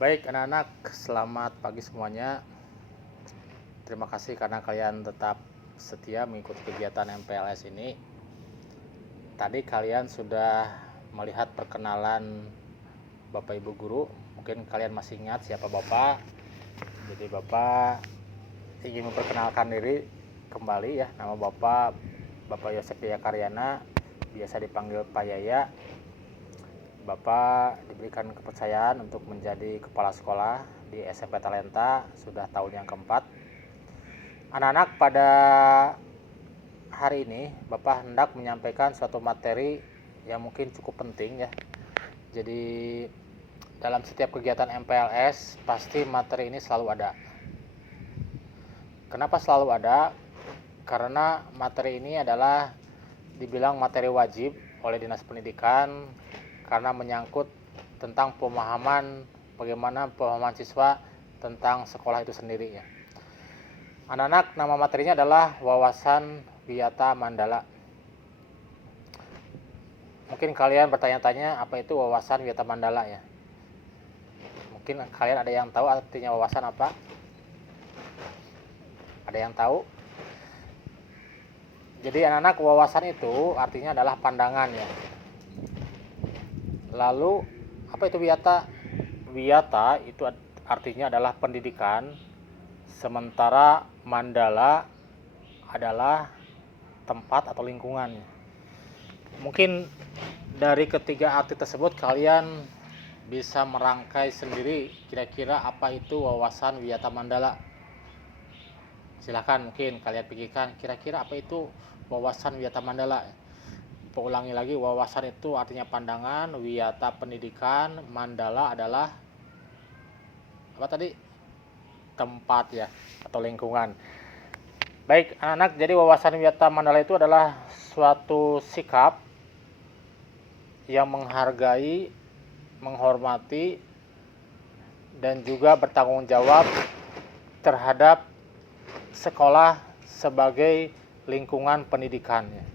Baik anak-anak, selamat pagi semuanya. Terima kasih karena kalian tetap setia mengikuti kegiatan MPLS ini. Tadi kalian sudah melihat perkenalan Bapak Ibu Guru. Mungkin kalian masih ingat siapa Bapak. Jadi Bapak ingin memperkenalkan diri kembali ya. Nama Bapak Yosef Yaya Karyana, biasa dipanggil Pak Yaya. Bapak diberikan kepercayaan untuk menjadi kepala sekolah di SMP Talenta sudah tahun yang keempat. Anak-anak, pada hari ini Bapak hendak menyampaikan suatu materi yang mungkin cukup penting ya. Jadi dalam setiap kegiatan MPLS pasti materi ini selalu ada. Kenapa selalu ada? Karena materi ini adalah dibilang materi wajib oleh Dinas Pendidikan karena menyangkut tentang bagaimana pemahaman siswa tentang sekolah itu sendiri ya. Anak-anak, nama materinya adalah Wawasan Wiyata Mandala. Mungkin kalian bertanya-tanya apa itu Wawasan Wiyata Mandala ya. Mungkin kalian ada yang tahu artinya wawasan apa? Ada yang tahu? Jadi anak-anak, wawasan itu artinya adalah pandangan ya. Lalu apa itu wiyata? Wiyata itu artinya adalah pendidikan, sementara mandala adalah tempat atau lingkungan. Mungkin dari ketiga arti tersebut kalian bisa merangkai sendiri kira-kira apa itu wawasan wiyata mandala. Silahkan mungkin kalian pikirkan kira-kira apa itu wawasan wiyata mandala. Ulangi lagi, wawasan itu artinya pandangan, wiyata pendidikan, mandala adalah apa tadi? Tempat ya atau lingkungan. Baik anak-anak, jadi wawasan wiyata mandala itu adalah suatu sikap yang menghargai, menghormati, dan juga bertanggung jawab terhadap sekolah sebagai lingkungan pendidikannya.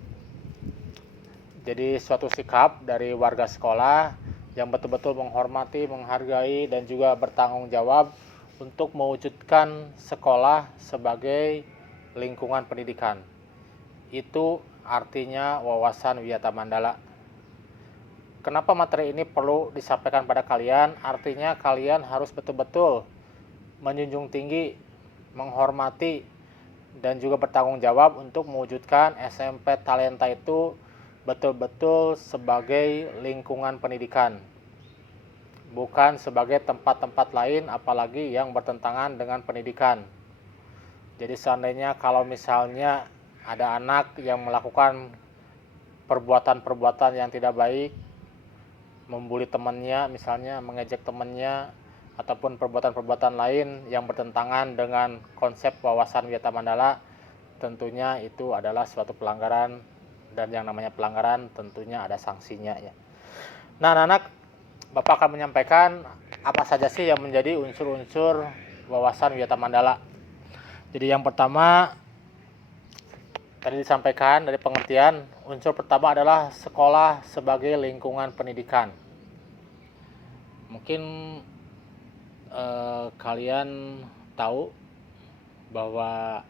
Jadi suatu sikap dari warga sekolah yang betul-betul menghormati, menghargai, dan juga bertanggung jawab untuk mewujudkan sekolah sebagai lingkungan pendidikan. Itu artinya wawasan wiyata mandala. Kenapa materi ini perlu disampaikan pada kalian? Artinya kalian harus betul-betul menjunjung tinggi, menghormati, dan juga bertanggung jawab untuk mewujudkan SMP Talenta itu betul-betul sebagai lingkungan pendidikan, bukan sebagai tempat-tempat lain apalagi yang bertentangan dengan pendidikan. Jadi seandainya kalau misalnya ada anak yang melakukan perbuatan-perbuatan yang tidak baik, membuli temannya misalnya, mengejek temannya, ataupun perbuatan-perbuatan lain yang bertentangan dengan konsep wawasan wiyata mandala, tentunya itu adalah suatu pelanggaran, dan yang namanya pelanggaran tentunya ada sanksinya ya. Nah anak-anak, Bapak akan menyampaikan apa saja sih yang menjadi unsur-unsur wawasan wiyata mandala. Jadi yang pertama tadi disampaikan dari pengertian, unsur pertama adalah sekolah sebagai lingkungan pendidikan. Mungkin kalian tahu bahwa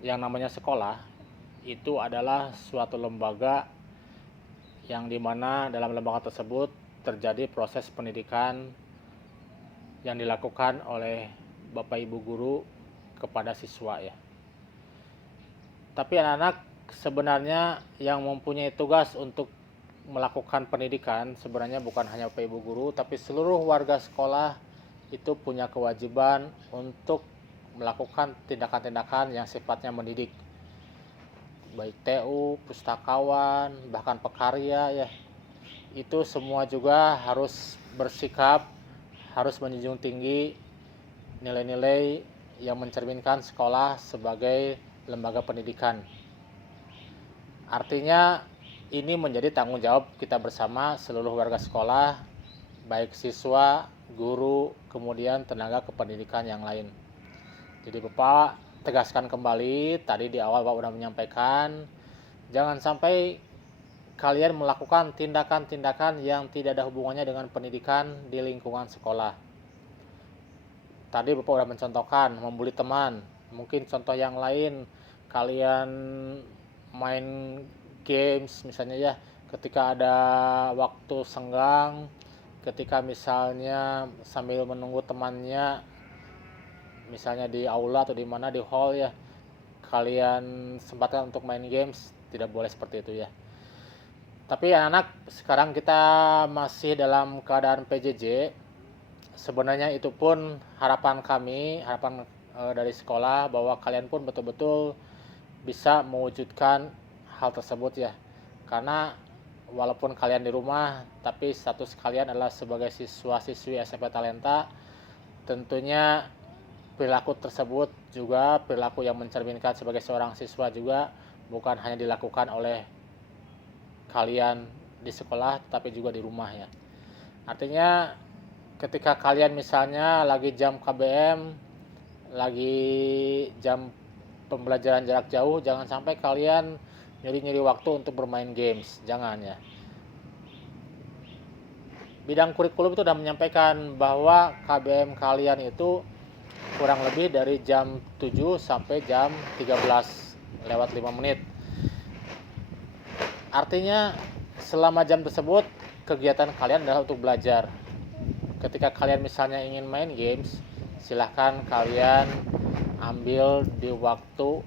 yang namanya sekolah itu adalah suatu lembaga yang dimana dalam lembaga tersebut terjadi proses pendidikan yang dilakukan oleh Bapak Ibu Guru kepada siswa ya. Tapi anak-anak, sebenarnya yang mempunyai tugas untuk melakukan pendidikan sebenarnya bukan hanya Bapak Ibu Guru, tapi seluruh warga sekolah itu punya kewajiban untuk melakukan tindakan-tindakan yang sifatnya mendidik. Baik TU, pustakawan, bahkan pekarya ya. Itu semua juga harus bersikap, harus menjunjung tinggi nilai-nilai yang mencerminkan sekolah sebagai lembaga pendidikan. Artinya ini menjadi tanggung jawab kita bersama seluruh warga sekolah, baik siswa, guru, kemudian tenaga kependidikan yang lain. Jadi Bapak tegaskan kembali, tadi di awal Bapak sudah menyampaikan, jangan sampai kalian melakukan tindakan-tindakan yang tidak ada hubungannya dengan pendidikan di lingkungan sekolah. Tadi Bapak sudah mencontohkan membuli teman. Mungkin contoh yang lain, kalian main games misalnya ya, ketika ada waktu senggang, ketika misalnya sambil menunggu temannya, misalnya di aula atau di mana, di hall ya, kalian sempatkan untuk main games, tidak boleh seperti itu ya. Tapi anak-anak, sekarang kita masih dalam keadaan PJJ. Sebenarnya itu pun harapan kami, harapan dari sekolah, bahwa kalian pun betul-betul bisa mewujudkan hal tersebut ya. Karena walaupun kalian di rumah, tapi status kalian adalah sebagai siswa-siswi SMP Talenta. Tentunya perilaku tersebut juga perilaku yang mencerminkan sebagai seorang siswa juga, bukan hanya dilakukan oleh kalian di sekolah, tapi juga di rumah ya. Artinya ketika kalian misalnya lagi jam KBM, lagi jam pembelajaran jarak jauh, jangan sampai kalian nyuri-nyuri waktu untuk bermain games, jangan ya. Bidang kurikulum itu sudah menyampaikan bahwa KBM kalian itu kurang lebih dari jam 7 sampai jam 13 lewat 5 menit. Artinya selama jam tersebut kegiatan kalian adalah untuk belajar. Ketika kalian misalnya ingin main games, silahkan kalian ambil di waktu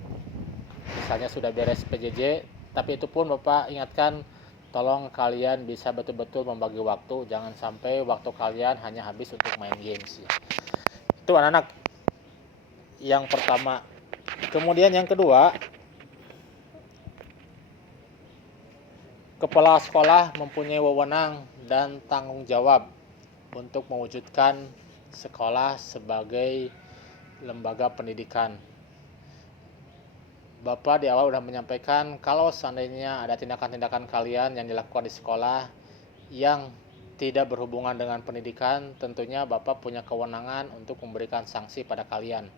misalnya sudah beres PJJ. Tapi itu pun Bapak ingatkan, tolong kalian bisa betul-betul membagi waktu, jangan sampai waktu kalian hanya habis untuk main games ya. Itu anak-anak yang pertama. Kemudian yang kedua, kepala sekolah mempunyai wewenang dan tanggung jawab untuk mewujudkan sekolah sebagai lembaga pendidikan. Bapak di awal sudah menyampaikan kalau seandainya ada tindakan-tindakan kalian yang dilakukan di sekolah yang tidak berhubungan dengan pendidikan, tentunya Bapak punya kewenangan untuk memberikan sanksi pada kalian.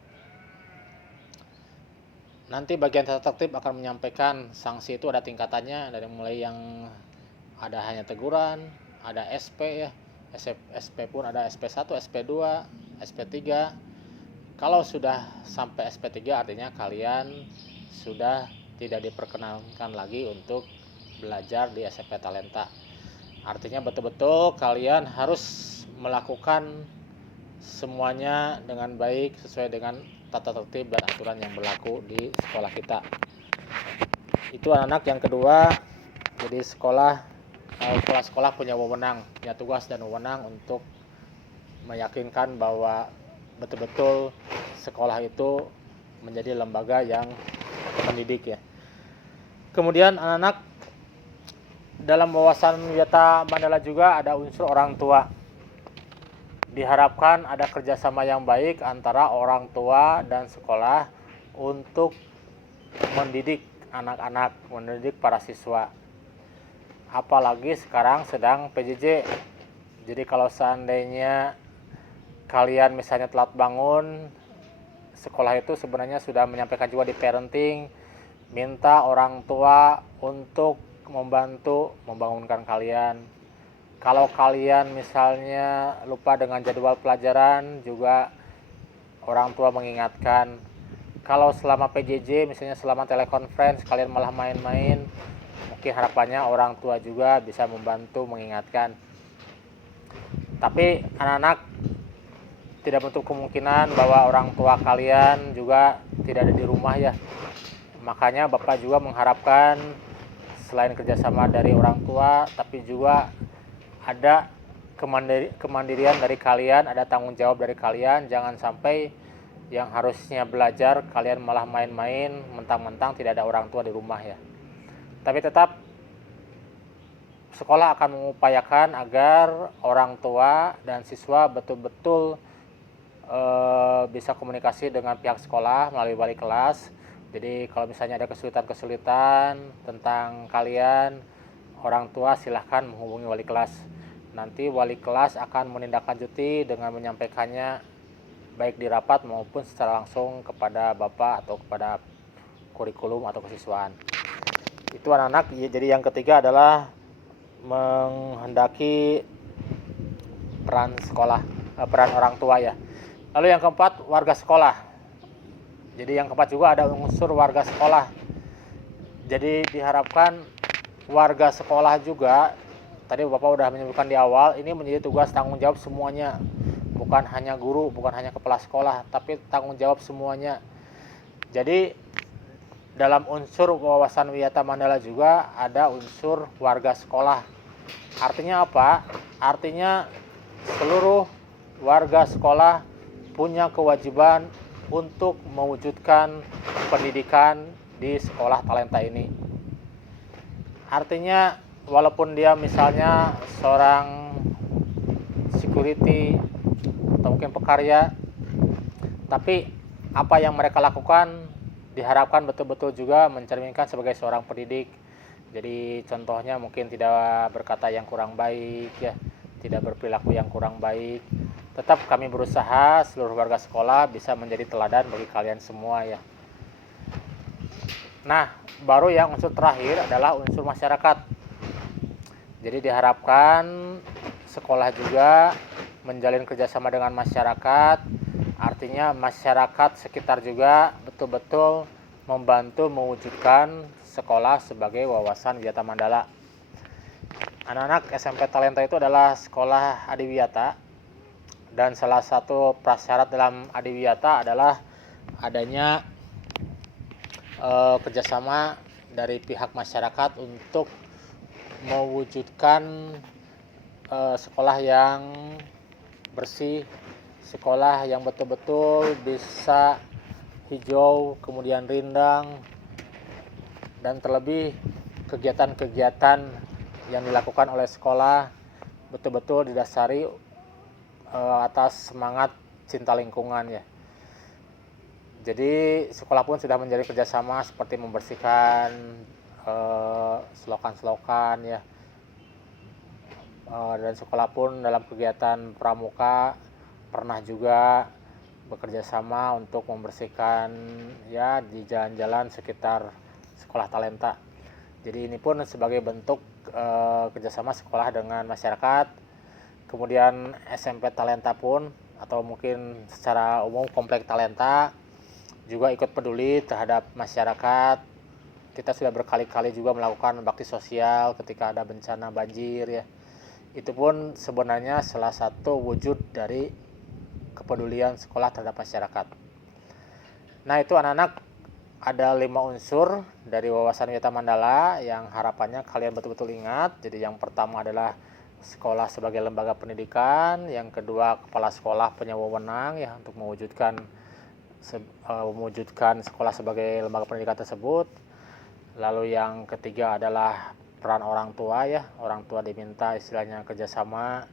Nanti bagian tata tertib akan menyampaikan sanksi itu ada tingkatannya, dari mulai yang ada hanya teguran, ada SP ya, SP pun ada SP1, SP2, SP3. Kalau sudah sampai SP3 artinya kalian sudah tidak diperkenankan lagi untuk belajar di SMP Talenta. Artinya betul-betul kalian harus melakukan semuanya dengan baik sesuai dengan tata tertib dan aturan yang berlaku di sekolah kita. Itu anak-anak yang kedua. Jadi kepala sekolah punya wewenang, punya tugas dan wewenang untuk meyakinkan bahwa betul-betul sekolah itu menjadi lembaga yang mendidik ya. Kemudian anak-anak, dalam wawasan Wiyata Mandala juga ada unsur orang tua. Diharapkan ada kerjasama yang baik antara orang tua dan sekolah untuk mendidik anak-anak, mendidik para siswa. Apalagi sekarang sedang PJJ. Jadi kalau seandainya kalian misalnya telat bangun, sekolah itu sebenarnya sudah menyampaikan juga di parenting, minta orang tua untuk membantu membangunkan kalian. Kalau kalian misalnya lupa dengan jadwal pelajaran, juga orang tua mengingatkan. Kalau selama PJJ, misalnya selama telekonferensi, kalian malah main-main, mungkin harapannya orang tua juga bisa membantu mengingatkan. Tapi anak-anak, tidak menutup kemungkinan bahwa orang tua kalian juga tidak ada di rumah ya. Makanya Bapak juga mengharapkan selain kerjasama dari orang tua, tapi juga ada kemandirian dari kalian, ada tanggung jawab dari kalian. Jangan sampai yang harusnya belajar kalian malah main-main, mentang-mentang tidak ada orang tua di rumah ya. Tapi tetap sekolah akan mengupayakan agar orang tua dan siswa betul-betul bisa komunikasi dengan pihak sekolah melalui wali kelas. Jadi kalau misalnya ada kesulitan-kesulitan tentang kalian, orang tua silahkan menghubungi wali kelas. Nanti wali kelas akan menindaklanjuti dengan menyampaikannya baik di rapat maupun secara langsung kepada Bapak atau kepada kurikulum atau kesiswaan. Itu anak-anak. Jadi yang ketiga adalah menghendaki peran sekolah, peran orang tua ya. Lalu yang keempat, warga sekolah. Jadi yang keempat juga ada unsur warga sekolah. Jadi diharapkan warga sekolah juga, tadi Bapak udah menyebutkan di awal, ini menjadi tugas tanggung jawab semuanya. Bukan hanya guru, bukan hanya kepala sekolah, tapi tanggung jawab semuanya. Jadi dalam unsur wawasan Wiyata Mandala juga ada unsur warga sekolah. Artinya apa? Artinya seluruh warga sekolah punya kewajiban untuk mewujudkan pendidikan di sekolah talenta ini. Artinya walaupun dia misalnya seorang security atau mungkin pekarya, tapi apa yang mereka lakukan diharapkan betul-betul juga mencerminkan sebagai seorang pendidik. Jadi contohnya mungkin tidak berkata yang kurang baik ya, tidak berperilaku yang kurang baik. Tetap kami berusaha seluruh warga sekolah bisa menjadi teladan bagi kalian semua ya. Nah, baru yang unsur terakhir adalah unsur masyarakat. Jadi diharapkan sekolah juga menjalin kerjasama dengan masyarakat. Artinya masyarakat sekitar juga betul-betul membantu mewujudkan sekolah sebagai wawasan Wiyata Mandala. Anak-anak SMP Talenta itu adalah sekolah adiwiyata, dan salah satu prasyarat dalam adiwiyata adalah adanya kerjasama dari pihak masyarakat untuk mewujudkan sekolah yang bersih, sekolah yang betul-betul bisa hijau, kemudian rindang, dan terlebih kegiatan-kegiatan yang dilakukan oleh sekolah betul-betul didasari atas semangat cinta lingkungan ya. Jadi sekolah pun sudah menjadi kerjasama seperti membersihkan selokan-selokan ya, dan sekolah pun dalam kegiatan pramuka pernah juga bekerja sama untuk membersihkan ya di jalan-jalan sekitar sekolah talenta. Jadi ini pun sebagai bentuk kerjasama sekolah dengan masyarakat. Kemudian SMP Talenta pun, atau mungkin secara umum komplek talenta juga ikut peduli terhadap masyarakat. Kita sudah berkali-kali juga melakukan bakti sosial ketika ada bencana banjir ya. Itu pun sebenarnya salah satu wujud dari kepedulian sekolah terhadap masyarakat. Nah, itu anak-anak, ada 5 unsur dari wawasan Wiyata Mandala yang harapannya kalian betul-betul ingat. Jadi yang pertama adalah sekolah sebagai lembaga pendidikan, yang kedua kepala sekolah punya wewenang ya untuk mewujudkan sekolah sebagai lembaga pendidikan tersebut. Lalu yang ketiga adalah peran orang tua ya, orang tua diminta istilahnya kerjasama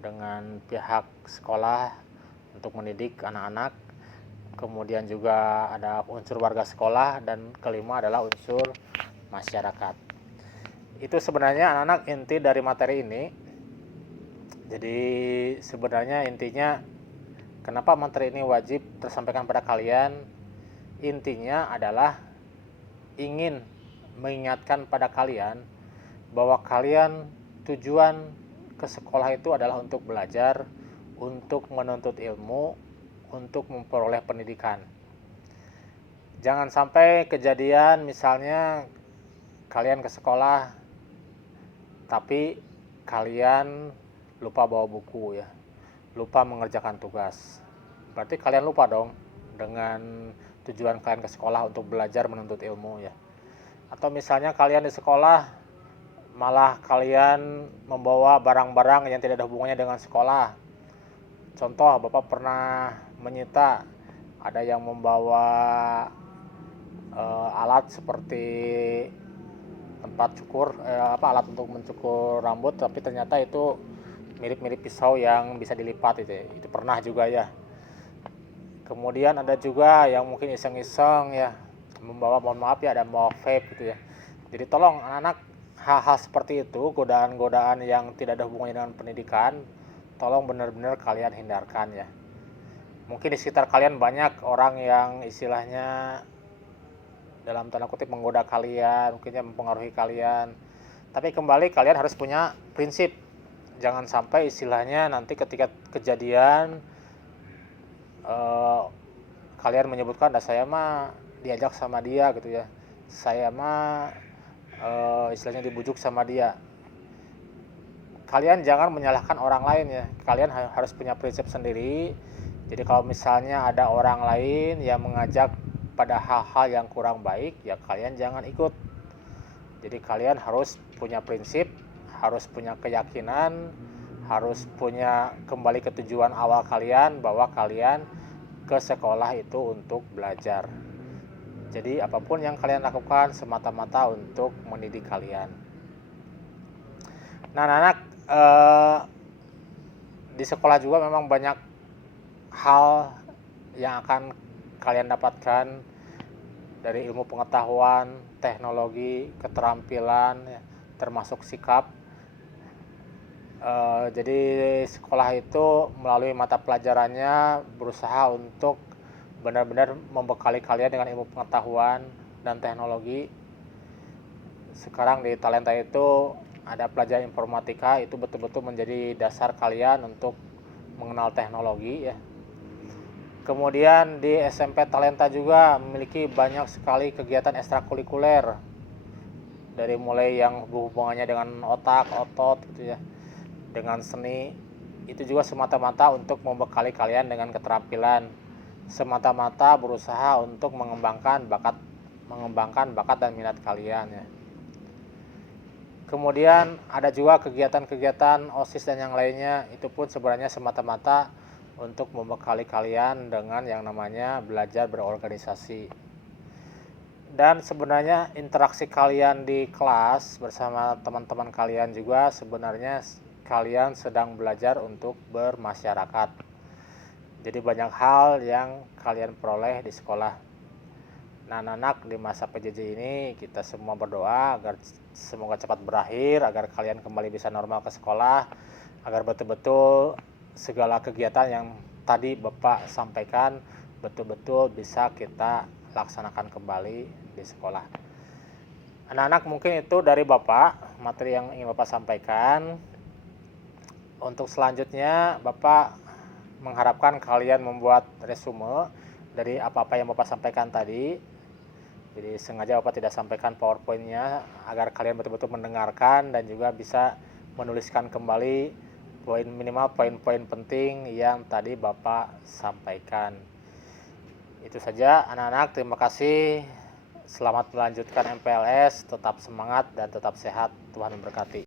dengan pihak sekolah untuk mendidik anak-anak. Kemudian juga ada unsur warga sekolah, dan kelima adalah unsur masyarakat. Itu sebenarnya anak-anak inti dari materi ini. Jadi sebenarnya intinya kenapa materi ini wajib tersampaikan pada kalian, intinya adalah ingin mengingatkan pada kalian bahwa kalian tujuan ke sekolah itu adalah untuk belajar, untuk menuntut ilmu, untuk memperoleh pendidikan. Jangan sampai kejadian misalnya kalian ke sekolah tapi kalian lupa bawa buku ya, lupa mengerjakan tugas. Berarti kalian lupa dong dengan tujuan kalian ke sekolah untuk belajar menuntut ilmu ya. Atau misalnya kalian di sekolah malah kalian membawa barang-barang yang tidak ada hubungannya dengan sekolah. Contoh, Bapak pernah menyita ada yang membawa alat seperti tempat cukur, alat untuk mencukur rambut, tapi ternyata itu mirip-mirip pisau yang bisa dilipat itu pernah juga ya. Kemudian ada juga yang mungkin iseng-iseng ya membawa, mohon maaf ya, ada membawa vape gitu ya. Jadi tolong anak-anak, hal-hal seperti itu, godaan-godaan yang tidak ada hubungannya dengan pendidikan, tolong benar-benar kalian hindarkan ya. Mungkin di sekitar kalian banyak orang yang istilahnya dalam tanda kutip menggoda kalian, mungkinnya mempengaruhi kalian. Tapi kembali kalian harus punya prinsip. Jangan sampai istilahnya nanti ketika kejadian kalian menyebutkan, "Dah saya mah diajak sama dia gitu ya. Saya mah istilahnya dibujuk sama dia." Kalian jangan menyalahkan orang lain ya. Kalian harus punya prinsip sendiri. Jadi kalau misalnya ada orang lain yang mengajak pada hal-hal yang kurang baik, ya kalian jangan ikut. Jadi kalian harus punya prinsip, harus punya keyakinan, harus punya kembali ke tujuan awal kalian, bahwa kalian ke sekolah itu untuk belajar. Jadi apapun yang kalian lakukan semata-mata untuk mendidik kalian. Nah, anak-anak, di sekolah juga memang banyak hal yang akan kalian dapatkan dari ilmu pengetahuan, teknologi, keterampilan, ya, termasuk sikap. Jadi sekolah itu melalui mata pelajarannya berusaha untuk benar-benar membekali kalian dengan ilmu pengetahuan dan teknologi. Sekarang di Talenta itu ada pelajaran informatika, itu betul-betul menjadi dasar kalian untuk mengenal teknologi ya. Kemudian di SMP Talenta juga memiliki banyak sekali kegiatan ekstrakurikuler, dari mulai yang berhubungannya dengan otak, otot gitu ya, dengan seni. Itu juga semata-mata untuk membekali kalian dengan keterampilan, semata-mata berusaha untuk mengembangkan bakat dan minat kalian ya. Kemudian ada juga kegiatan-kegiatan OSIS dan yang lainnya, itu pun sebenarnya semata-mata untuk membekali kalian dengan yang namanya belajar berorganisasi. Dan sebenarnya interaksi kalian di kelas bersama teman-teman kalian juga sebenarnya kalian sedang belajar untuk bermasyarakat. Jadi banyak hal yang kalian peroleh di sekolah. Nah, anak-anak, di masa PJJ ini kita semua berdoa agar semoga cepat berakhir, agar kalian kembali bisa normal ke sekolah, agar betul-betul segala kegiatan yang tadi Bapak sampaikan betul-betul bisa kita laksanakan kembali di sekolah. Anak-anak, mungkin itu dari Bapak materi yang ingin Bapak sampaikan. Untuk selanjutnya Bapak mengharapkan kalian membuat resume dari apa-apa yang Bapak sampaikan tadi. Jadi sengaja Bapak tidak sampaikan PowerPoint-nya agar kalian betul-betul mendengarkan dan juga bisa menuliskan kembali minimal poin-poin penting yang tadi Bapak sampaikan. Itu saja anak-anak, terima kasih. Selamat melanjutkan MPLS, tetap semangat dan tetap sehat. Tuhan memberkati.